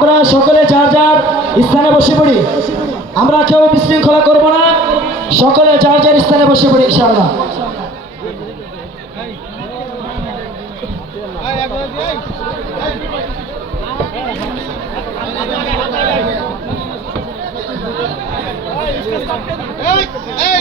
আমরা সকলে যার যার স্থানে বসে পড়ি। আমরা কেউ বিশৃঙ্খলা করব না, সকলে যার যার স্থানে বসে পড়ি ইনশাআল্লাহ। এই